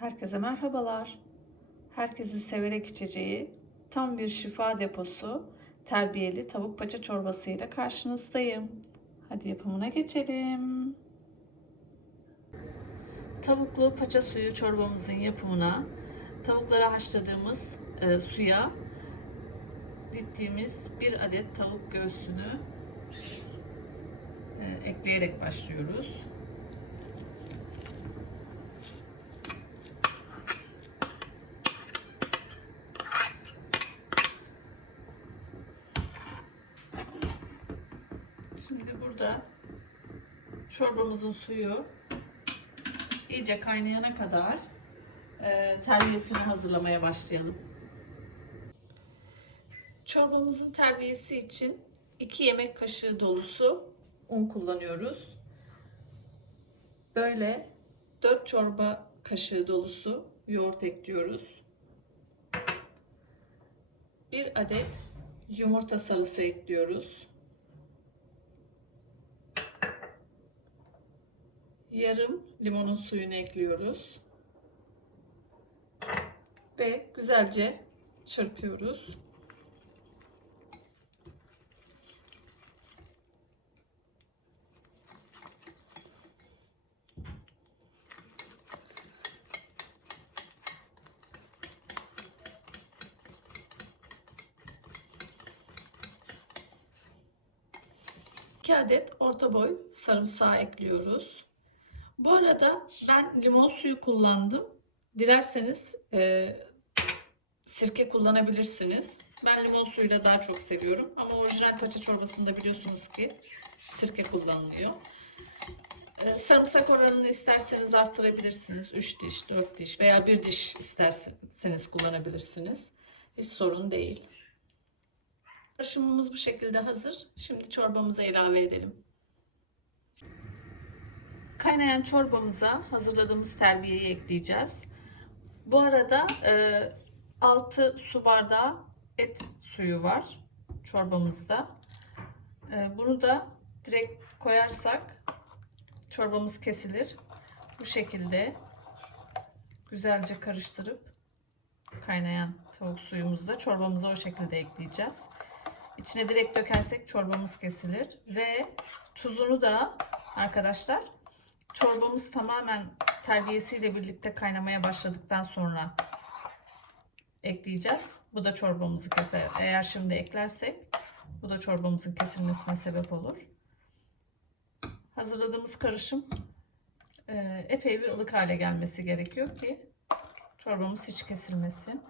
Herkese merhabalar. Herkesi severek içeceği tam bir şifa deposu terbiyeli tavuk paça çorbası ile karşınızdayım. Hadi yapımına geçelim. Tavuklu paça suyu çorbamızın yapımına tavukları haşladığımız e, suya dittiğimiz bir adet tavuk göğsünü e, ekleyerek başlıyoruz. Şimdi burada çorbamızın suyu iyice kaynayana kadar e, terbiyesini hazırlamaya başlayalım. Çorbamızın terbiyesi için 2 yemek kaşığı dolusu un kullanıyoruz. Böyle 4 çorba kaşığı dolusu yoğurt ekliyoruz. 1 adet yumurta sarısı ekliyoruz. Yarım limonun suyunu ekliyoruz. Ve güzelce çırpıyoruz. Adet orta boy sarımsağı ekliyoruz. Bu arada ben limon suyu kullandım. Dilerseniz e, sirke kullanabilirsiniz. Ben limon suyuyla daha çok seviyorum. Ama orijinal paça çorbasında biliyorsunuz ki sirke kullanılıyor. E, sarımsak oranını isterseniz arttırabilirsiniz. 3 diş, 4 diş veya 1 diş isterseniz kullanabilirsiniz. Hiç sorun değil. Karışımımız bu şekilde hazır. Şimdi çorbamıza ilave edelim. Kaynayan çorbamıza hazırladığımız terbiyeyi ekleyeceğiz. Bu arada e, 6 su bardağı et suyu var çorbamızda. E, bunu da direkt koyarsak çorbamız kesilir. Bu şekilde güzelce karıştırıp kaynayan tavuk suyumuzda çorbamıza o şekilde ekleyeceğiz. İçine direkt dökersek çorbamız kesilir ve tuzunu da arkadaşlar çorbamız tamamen terbiyesiyle birlikte kaynamaya başladıktan sonra ekleyeceğiz. Bu da çorbamızı keser. Eğer şimdi eklersek bu da çorbamızın kesilmesine sebep olur. Hazırladığımız karışım e, epey bir ılık hale gelmesi gerekiyor ki çorbamız hiç kesilmesin.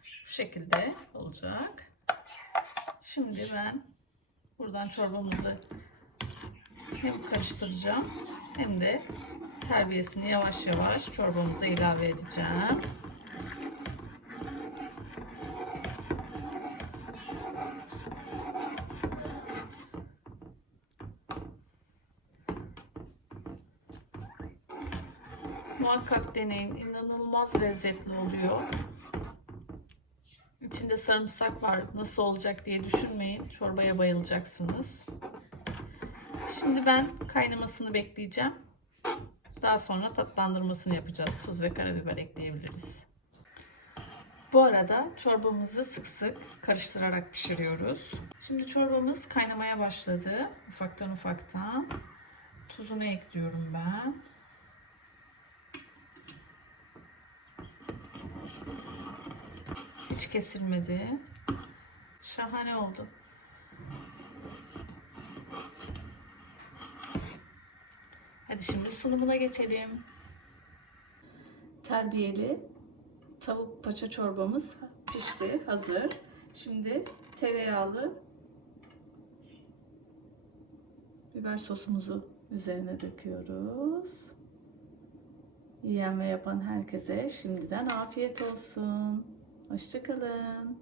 Bu şekilde olacak. Şimdi ben buradan çorbamızı hem karıştıracağım hem de terbiyesini yavaş yavaş çorbamıza ilave edeceğim. Muhakkak deneyin. İnanılmaz lezzetli oluyor. İçinde sarımsak var. Nasıl olacak diye düşünmeyin. Çorbaya bayılacaksınız. Şimdi ben kaynamasını bekleyeceğim. Daha sonra tatlandırmasını yapacağız. Tuz ve karabiber ekleyebiliriz. Bu arada çorbamızı sık sık karıştırarak pişiriyoruz. Şimdi çorbamız kaynamaya başladı. Ufaktan ufaktan. Tuzunu ekliyorum ben. Hiç kesilmedi. Şahane oldu. Hadi şimdi sunumuna geçelim. Terbiyeli tavuk paça çorbamız pişti, hazır. Şimdi tereyağlı biber sosumuzu üzerine döküyoruz. Yiyen ve yapan herkese şimdiden afiyet olsun. Hoşçakalın.